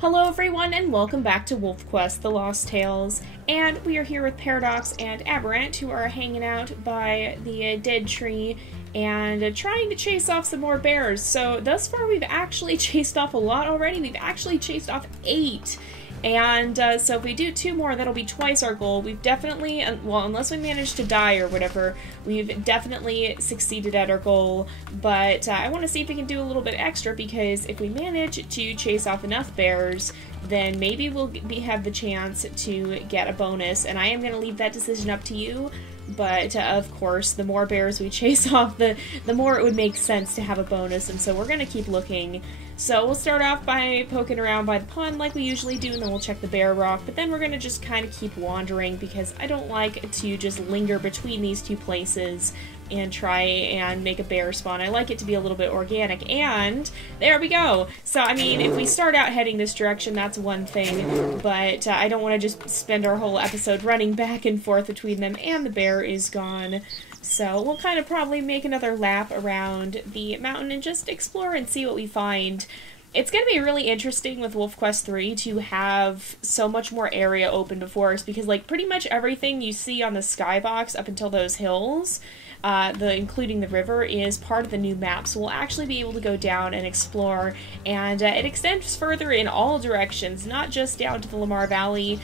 Hello everyone and welcome back to WolfQuest, The Lost Tales, and we are here with Paradox and Aberrant, who are hanging out by the dead tree and trying to chase off some more bears. So thus far we've actually chased off a lot already. We've actually chased off 8. And so if we do 2 more, that'll be twice our goal. We've definitely, well, unless we manage to die or whatever, we've definitely succeeded at our goal. But I want to see if we can do a little bit extra, because if we manage to chase off enough bears, then maybe we'll have the chance to get a bonus. And I am going to leave that decision up to you. But, of course, the more bears we chase off, the more it would make sense to have a bonus, and so we're going to keep looking. So we'll start off by poking around by the pond like we usually do, and then we'll check the bear rock, but then we're going to just kind of keep wandering, because I don't like to just linger between these 2 places and try and make a bear spawn. I like it to be a little bit organic, and there we go! So, I mean, if we start out heading this direction, that's one thing, but I don't want to just spend our whole episode running back and forth between them, and the bear is gone. So we'll kind of probably make another lap around the mountain and just explore and see what we find. It's going to be really interesting with WolfQuest 3 to have so much more area open before us, because like pretty much everything you see on the skybox up until those hills, including the river, is part of the new map. So we'll actually be able to go down and explore, and it extends further in all directions, not just down to the Lamar Valley.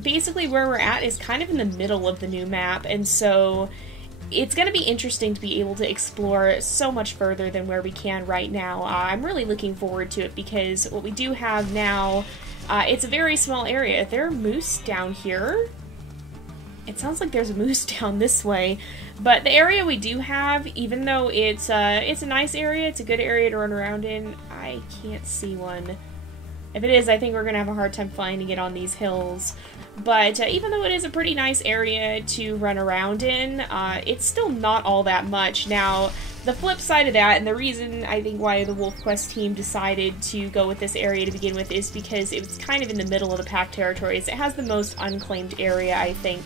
Basically where we're at is kind of in the middle of the new map, and so it's going to be interesting to be able to explore so much further than where we can right now. I'm really looking forward to it, because what we do have now, it's a very small area. There are moose down here. It sounds like there's a moose down this way, but the area we do have, even though it's a nice area, it's a good area to run around in, I can't see one. If it is, I think we're going to have a hard time finding it on these hills. But even though it is a pretty nice area to run around in, it's still not all that much. Now, the flip side of that, and the reason I think why the WolfQuest team decided to go with this area to begin with, is because it's kind of in the middle of the pack territories. It has the most unclaimed area, I think.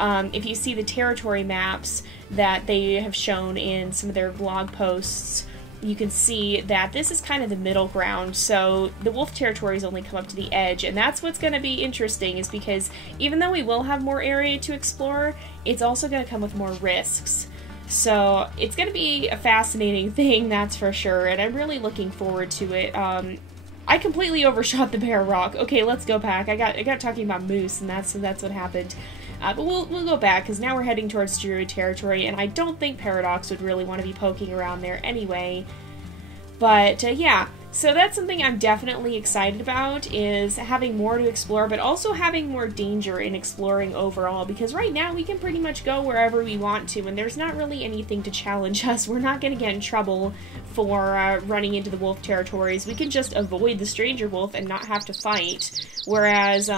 If you see the territory maps that they have shown in some of their blog posts, you can see that this is kind of the middle ground, so the wolf territories only come up to the edge, and that's what's going to be interesting, is because even though we will have more area to explore, it's also going to come with more risks. So it's going to be a fascinating thing, that's for sure, and I'm really looking forward to it. I completely overshot the bear rock. Okay, let's go back. I got talking about moose, and that's what happened. But we'll go back, because now we're heading towards Druid territory, and I don't think Paradox would really want to be poking around there anyway. But, yeah, so that's something I'm definitely excited about, is having more to explore, but also having more danger in exploring overall, because right now we can pretty much go wherever we want to, and there's not really anything to challenge us. We're not going to get in trouble for running into the wolf territories. We can just avoid the stranger wolf and not have to fight, whereas,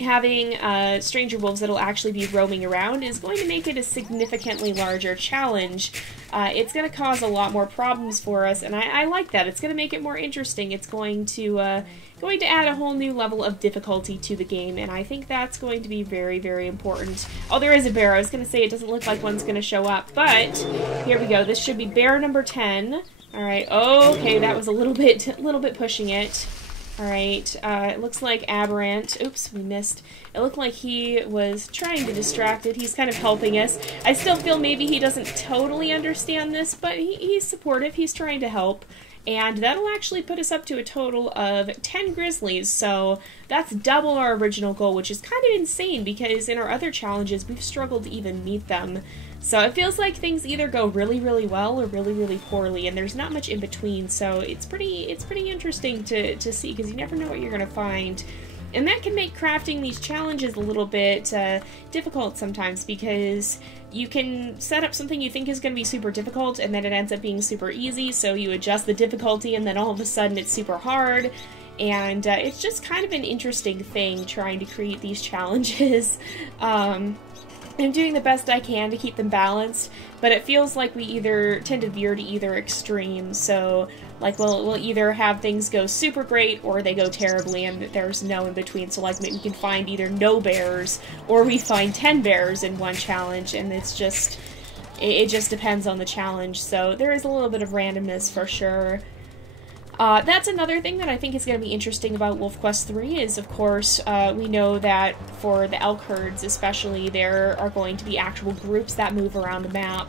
having stranger wolves that'll actually be roaming around is going to make it a significantly larger challenge. It's going to cause a lot more problems for us, and I like that. It's going to make it more interesting. It's going to add a whole new level of difficulty to the game, and I think that's going to be very, very important. Oh, there is a bear. I was going to say it doesn't look like one's going to show up, but here we go. This should be bear number 10. All right. Okay, that was a little bit pushing it. Alright, it looks like Aberrant, oops, we missed. It looked like he was trying to distract it. He's kind of helping us. I still feel maybe he doesn't totally understand this, but he's supportive, he's trying to help. And that'll actually put us up to a total of 10 grizzlies, so that's double our original goal, which is kind of insane, because in our other challenges, we've struggled to even meet them. So it feels like things either go really, really well or really, really poorly, and there's not much in between, so it's pretty interesting to see, because you never know what you're going to find. And that can make crafting these challenges a little bit difficult sometimes, because you can set up something you think is going to be super difficult, and then it ends up being super easy, so you adjust the difficulty, and then all of a sudden it's super hard. And it's just kind of an interesting thing trying to create these challenges. I'm doing the best I can to keep them balanced, but it feels like we either tend to veer to either extreme. So, like, we'll either have things go super great or they go terribly, and there's no in between. So, like, maybe we can find either no bears or we find 10 bears in one challenge, and it's just, it just depends on the challenge. So there is a little bit of randomness for sure. That's another thing that I think is going to be interesting about WolfQuest 3 is, of course, we know that for the elk herds especially, there are going to be actual groups that move around the map.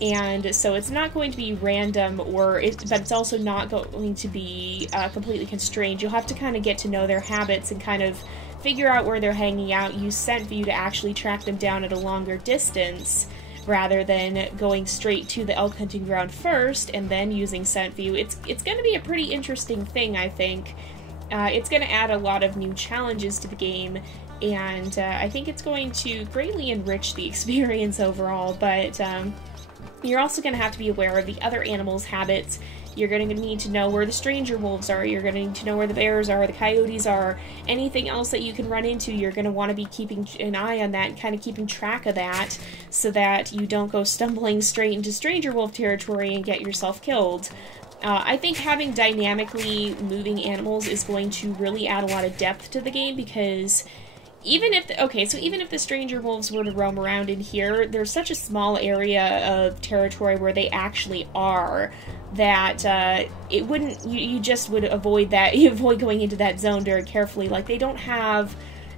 And so it's not going to be random, but it's also not going to be completely constrained. You'll have to kind of get to know their habits and kind of figure out where they're hanging out, use scent view to actually track them down at a longer distance, rather than going straight to the elk hunting ground first and then using scent view. It's going to be a pretty interesting thing, I think. It's going to add a lot of new challenges to the game, and I think it's going to greatly enrich the experience overall, but you're also going to have to be aware of the other animals' habits. You're going to need to know where the stranger wolves are, you're going to need to know where the bears are, the coyotes are, anything else that you can run into, you're going to want to be keeping an eye on that and kind of keeping track of that so that you don't go stumbling straight into stranger wolf territory and get yourself killed. I think having dynamically moving animals is going to really add a lot of depth to the game, because even if the stranger wolves were to roam around in here, there's such a small area of territory where they actually are that it wouldn't, you just would avoid that, you avoid going into that zone very carefully. Like, they don't have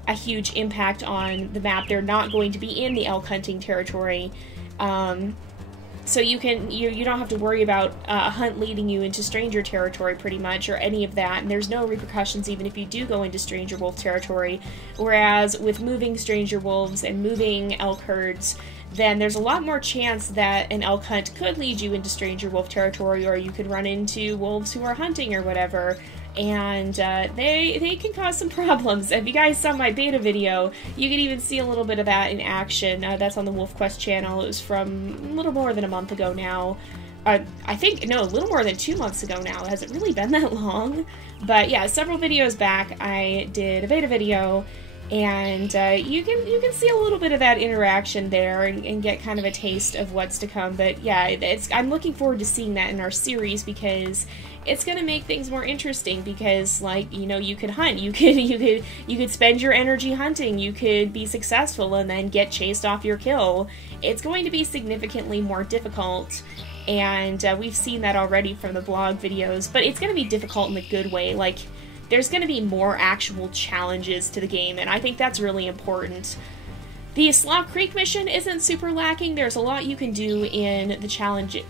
a huge impact on the map. They're not going to be in the elk hunting territory. So you don't have to worry about a hunt leading you into stranger territory pretty much, or any of that, and there's no repercussions even if you do go into stranger wolf territory. Whereas with moving stranger wolves and moving elk herds, then there's a lot more chance that an elk hunt could lead you into stranger wolf territory, or you could run into wolves who are hunting or whatever, and they can cause some problems. If you guys saw my beta video, you can even see a little bit of that in action. That's on the WolfQuest channel. It was from a little more than a month ago now. I think, no, a little more than 2 months ago now. Has it really been that long? But yeah, several videos back, I did a beta video, and you can see a little bit of that interaction there and get kind of a taste of what's to come. But yeah, I'm looking forward to seeing that in our series, because it's going to make things more interesting, because, like, you know, you could hunt, you could spend your energy hunting, you could be successful and then get chased off your kill. It's going to be significantly more difficult, and we've seen that already from the blog videos, but it's going to be difficult in a good way. Like, there's going to be more actual challenges to the game, and I think that's really important. The Slop Creek mission isn't super lacking. There's a lot you can do in the challenge,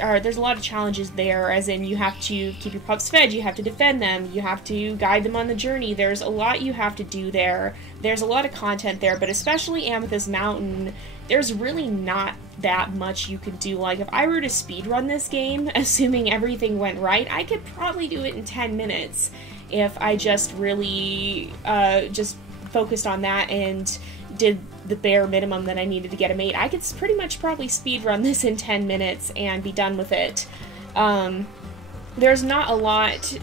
or there's a lot of challenges there, as in you have to keep your pups fed, you have to defend them, you have to guide them on the journey. There's a lot you have to do there. There's a lot of content there, but especially Amethyst Mountain, there's really not that much you could do. Like, if I were to speedrun this game, assuming everything went right, I could probably do it in 10 minutes if I just really just focused on that and did the bare minimum that I needed to get a mate. I could pretty much probably speedrun this in 10 minutes and be done with it. There's not a lot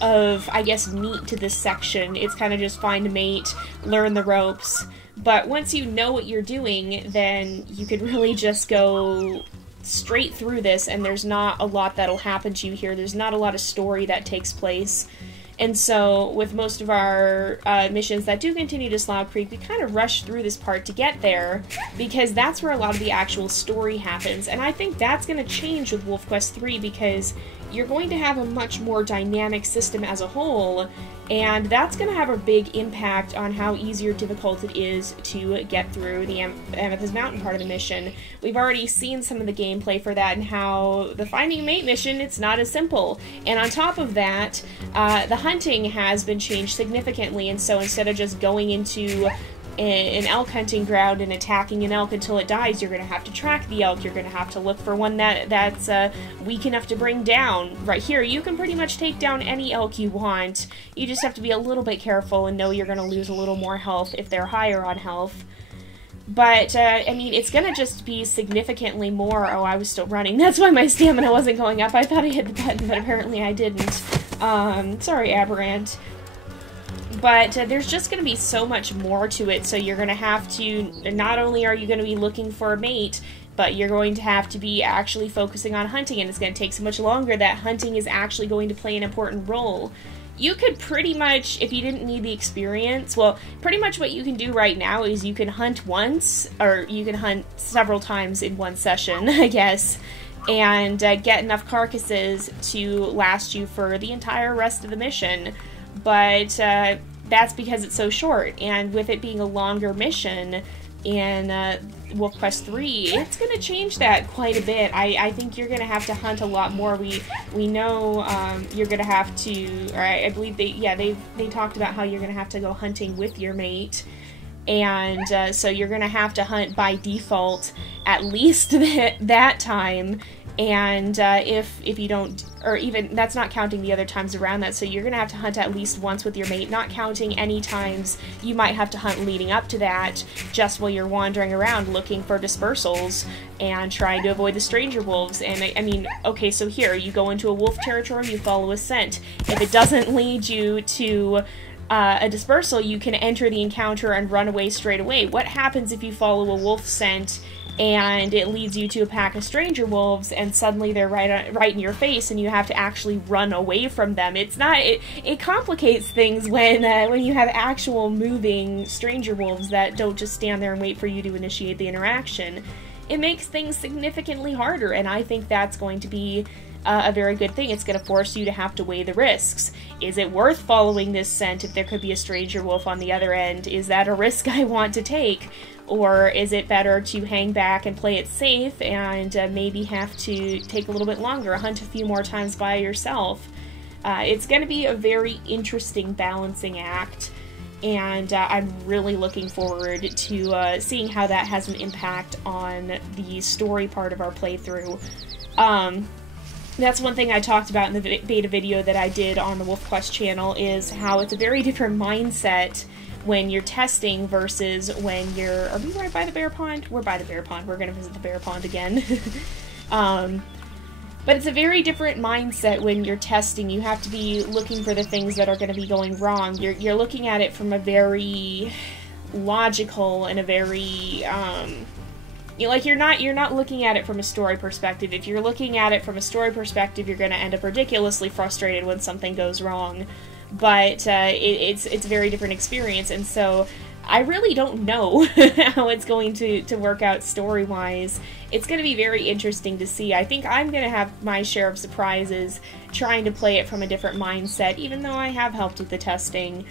of, I guess, meat to this section. It's kind of just find a mate, learn the ropes, but once you know what you're doing, then you could really just go straight through this, and there's not a lot that'll happen to you here. There's not a lot of story that takes place. And so, with most of our missions that do continue to Slough Creek, we kind of rush through this part to get there, because that's where a lot of the actual story happens. And I think that's going to change with WolfQuest 3, because you're going to have a much more dynamic system as a whole, and that's going to have a big impact on how easy or difficult it is to get through the Amethyst Mountain part of the mission. We've already seen some of the gameplay for that, and how the Finding a Mate mission, it's not as simple. And on top of that, the hunting has been changed significantly, and so instead of just going into an elk hunting ground and attacking an elk until it dies, you're going to have to track the elk. You're going to have to look for one that's weak enough to bring down. Right here, you can pretty much take down any elk you want. You just have to be a little bit careful and know you're going to lose a little more health if they're higher on health. But, I mean, it's going to just be significantly more... Oh, I was still running. That's why my stamina wasn't going up. I thought I hit the button, but apparently I didn't. Sorry, Aberrant. But there's just going to be so much more to it, so you're going to have to, not only are you going to be looking for a mate, but you're going to have to be actually focusing on hunting, and it's going to take so much longer that hunting is actually going to play an important role. You could pretty much, if you didn't need the experience, well, pretty much what you can do right now is you can hunt once, or you can hunt several times in one session, I guess. and get enough carcasses to last you for the entire rest of the mission. But that's because it's so short, and with it being a longer mission in WolfQuest 3, it's going to change that quite a bit. I think you're going to have to hunt a lot more. We know you're going to have to, or I believe they talked about how you're going to have to go hunting with your mate, and so you're going to have to hunt by default at least that time. And if you don't, or even, that's not counting the other times around that, so you're going to have to hunt at least once with your mate, not counting any times you might have to hunt leading up to that, just while you're wandering around looking for dispersals and trying to avoid the stranger wolves. And I mean, okay, so here, you go into a wolf territory, you follow a scent. If it doesn't lead you to a dispersal, you can enter the encounter and run away straight away. What happens if you follow a wolf scent and it leads you to a pack of stranger wolves, and suddenly they're right in your face, and you have to actually run away from them? It's not. It complicates things when you have actual moving stranger wolves that don't just stand there and wait for you to initiate the interaction. It makes things significantly harder, and I think that's going to be a very good thing. It's going to force you to have to weigh the risks. Is it worth following this scent if there could be a stranger wolf on the other end? Is that a risk I want to take? Or is it better to hang back and play it safe and maybe have to take a little bit longer, hunt a few more times by yourself? It's going to be a very interesting balancing act, and I'm really looking forward to seeing how that has an impact on the story part of our playthrough. That's one thing I talked about in the beta video that I did on the WolfQuest channel, is how it's a very different mindset when you're testing versus when you're... Are we right by the bear pond? We're by the bear pond. We're going to visit the bear pond again. But it's a very different mindset when you're testing. You have to be looking for the things that are going to be going wrong. You're looking at it from a very logical and a very... you're not looking at it from a story perspective. If you're looking at it from a story perspective, you're going to end up ridiculously frustrated when something goes wrong. But it's a very different experience, and so I really don't know how it's going to work out story-wise. It's going to be very interesting to see. I think I'm going to have my share of surprises trying to play it from a different mindset, even though I have helped with the testing.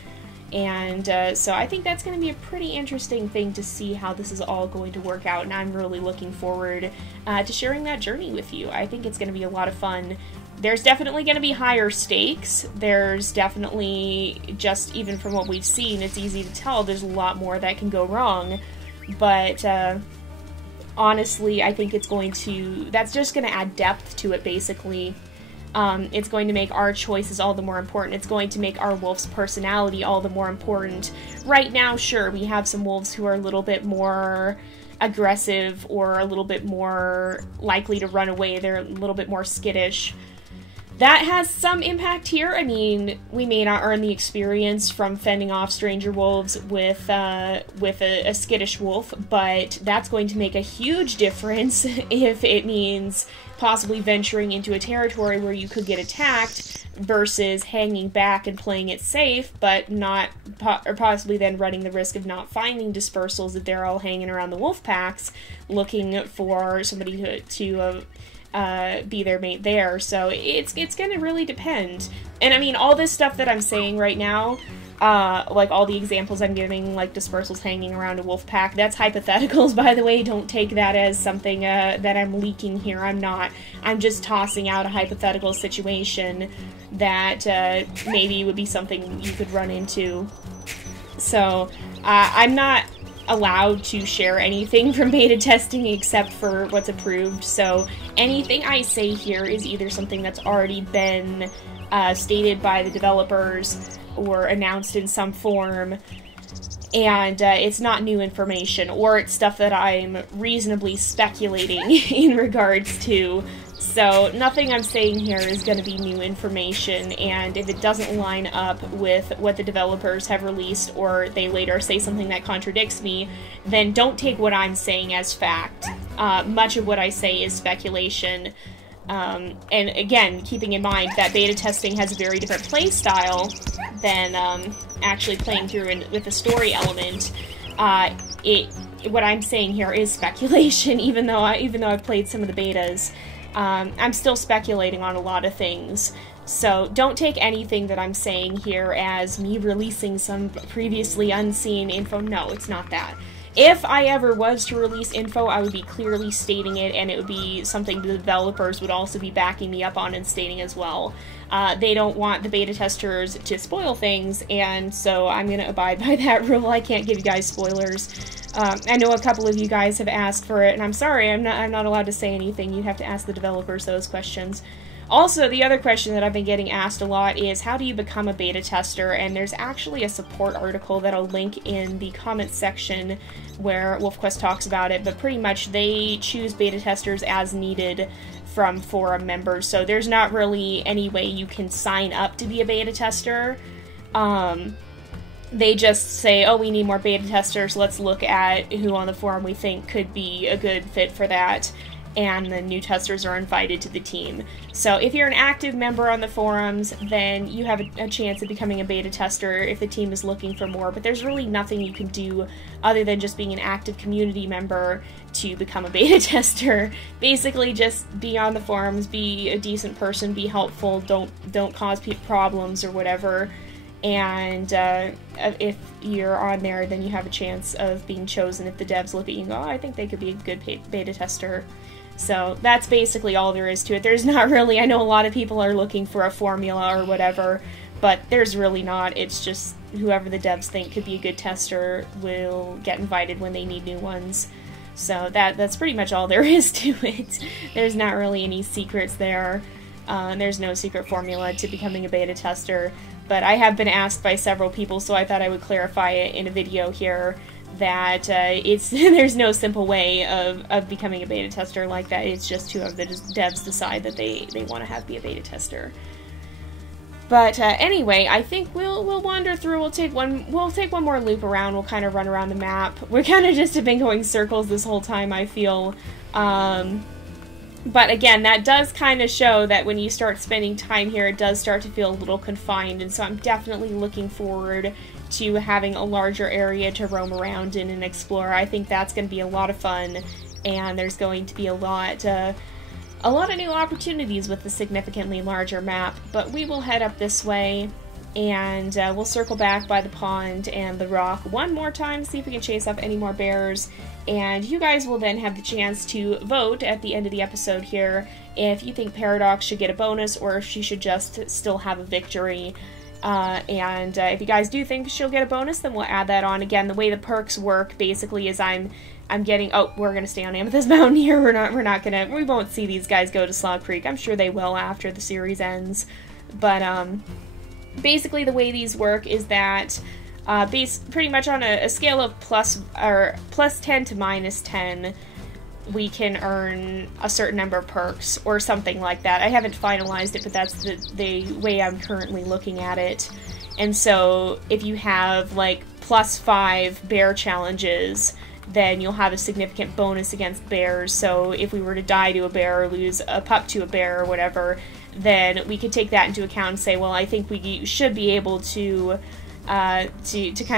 And so I think that's going to be a pretty interesting thing to see how this is all going to work out, and I'm really looking forward to sharing that journey with you. I think it's going to be a lot of fun. There's definitely going to be higher stakes. There's definitely, just even from what we've seen, it's easy to tell there's a lot more that can go wrong. But honestly, I think it's going to... That's just going to add depth to it, basically. It's going to make our choices all the more important. It's going to make our wolf's personality all the more important. Right now, sure, we have some wolves who are a little bit more aggressive or a little bit more likely to run away. They're a little bit more skittish. That has some impact here. I mean, we may not earn the experience from fending off stranger wolves with a skittish wolf, but that's going to make a huge difference if it means possibly venturing into a territory where you could get attacked versus hanging back and playing it safe, but not, or possibly then running the risk of not finding dispersals if they're all hanging around the wolf packs looking for somebody to be their mate there. So it's gonna really depend. And I mean, all this stuff that I'm saying right now, like all the examples I'm giving, like dispersals hanging around a wolf pack, that's hypotheticals, by the way. Don't take that as something that I'm leaking here. I'm not. I'm just tossing out a hypothetical situation that maybe would be something you could run into. So I'm not allowed to share anything from beta testing except for what's approved, so anything I say here is either something that's already been stated by the developers or announced in some form, and it's not new information, or it's stuff that I'm reasonably speculating in regards to. So nothing I'm saying here is going to be new information, and if it doesn't line up with what the developers have released, or they later say something that contradicts me, then don't take what I'm saying as fact. Much of what I say is speculation. And again, keeping in mind that beta testing has a very different play style than actually playing through with the story element. What I'm saying here is speculation, even though I've played some of the betas. I'm still speculating on a lot of things. So don't take anything that I'm saying here as me releasing some previously unseen info. No, it's not that. If I ever was to release info, I would be clearly stating it, and it would be something the developers would also be backing me up on and stating as well. They don't want the beta testers to spoil things, and so I'm going to abide by that rule. I can't give you guys spoilers. I know a couple of you guys have asked for it, and I'm sorry, I'm not allowed to say anything. You'd have to ask the developers those questions. Also, the other question that I've been getting asked a lot is, how do you become a beta tester? And there's actually a support article that I'll link in the comments section where WolfQuest talks about it, but pretty much they choose beta testers as needed from forum members, so there's not really any way you can sign up to be a beta tester. They just say, oh, we need more beta testers, let's look at who on the forum we think could be a good fit for that, and the new testers are invited to the team. So if you're an active member on the forums, then you have a chance of becoming a beta tester if the team is looking for more, but there's really nothing you can do other than just being an active community member to become a beta tester. Basically just be on the forums, be a decent person, be helpful, don't cause problems or whatever, and if you're on there, then you have a chance of being chosen if the devs look at you and go, oh, I think they could be a good beta tester. So that's basically all there is to it. There's not really, I know a lot of people are looking for a formula or whatever, but there's really not. It's just whoever the devs think could be a good tester will get invited when they need new ones. So that's pretty much all there is to it. There's not really any secrets there. There's no secret formula to becoming a beta tester, but I have been asked by several people, so I thought I would clarify it in a video here that there's no simple way of becoming a beta tester like that. It's just whoever the devs decide that they want to be a beta tester. But anyway, I think we'll wander through. We'll take one more loop around. We'll kind of run around the map. We're kind of just have been going circles this whole time, I feel. But again, that does kind of show that when you start spending time here, it does start to feel a little confined, and so I'm definitely looking forward to having a larger area to roam around in and explore. I think that's going to be a lot of fun, and there's going to be a lot of new opportunities with the significantly larger map. But we will head up this way, and we'll circle back by the pond and the rock one more time, see if we can chase up any more bears, and you guys will then have the chance to vote at the end of the episode here if you think Paradox should get a bonus or if she should just still have a victory. If you guys do think she'll get a bonus, then we'll add that on. Again, the way the perks work basically is I'm getting, oh, we're gonna stay on Amethyst Mountain here. We won't see these guys go to Slog Creek. I'm sure they will after the series ends. But basically the way these work is that pretty much on a scale of plus 10 to minus 10, we can earn a certain number of perks or something like that. I haven't finalized it, but that's the way I'm currently looking at it. And so if you have like plus 5 bear challenges, then you'll have a significant bonus against bears. So if we were to die to a bear or lose a pup to a bear or whatever, then we could take that into account and say, well, I think we should be able to kind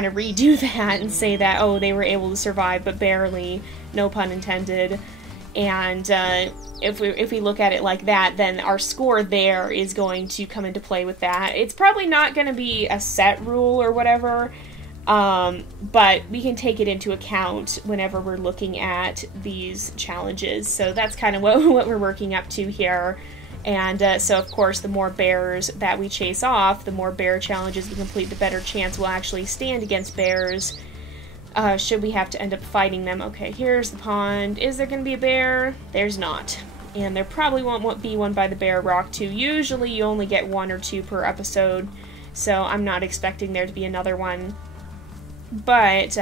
of redo that and say that, oh, they were able to survive, but barely, no pun intended. And if we look at it like that, then our score there is going to come into play with that. It's probably not going to be a set rule or whatever, but we can take it into account whenever we're looking at these challenges. So that's kind of what we're working up to here. And so, of course, the more bears that we chase off, the more bear challenges we complete, the better chance we'll actually stand against bears, should we have to end up fighting them. Okay, here's the pond. Is there going to be a bear? There's not. And there probably won't be one by the bear rock, too. Usually you only get 1 or 2 per episode, so I'm not expecting there to be another one. But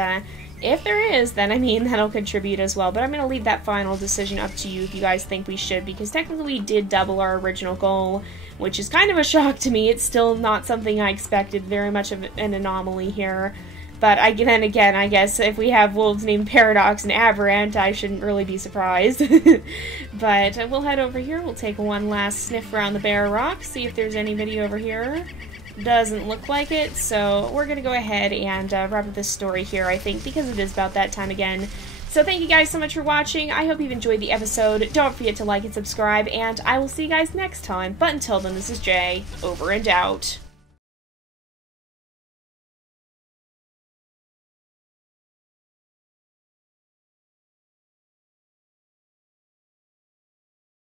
if there is, then, I mean, that'll contribute as well. But I'm going to leave that final decision up to you if you guys think we should, because technically we did double our original goal, which is kind of a shock to me. It's still not something I expected, very much of an anomaly here. But then again, I guess if we have wolves named Paradox and Aberrant, I shouldn't really be surprised. But we'll head over here, we'll take one last sniff around the bear rock, see if there's any video over here. Doesn't look like it, so we're gonna go ahead and wrap up this story here, I think, because it is about that time again. So thank you guys so much for watching. I hope you've enjoyed the episode. Don't forget to like and subscribe, and I will see you guys next time. But until then, this is Jay, over and out.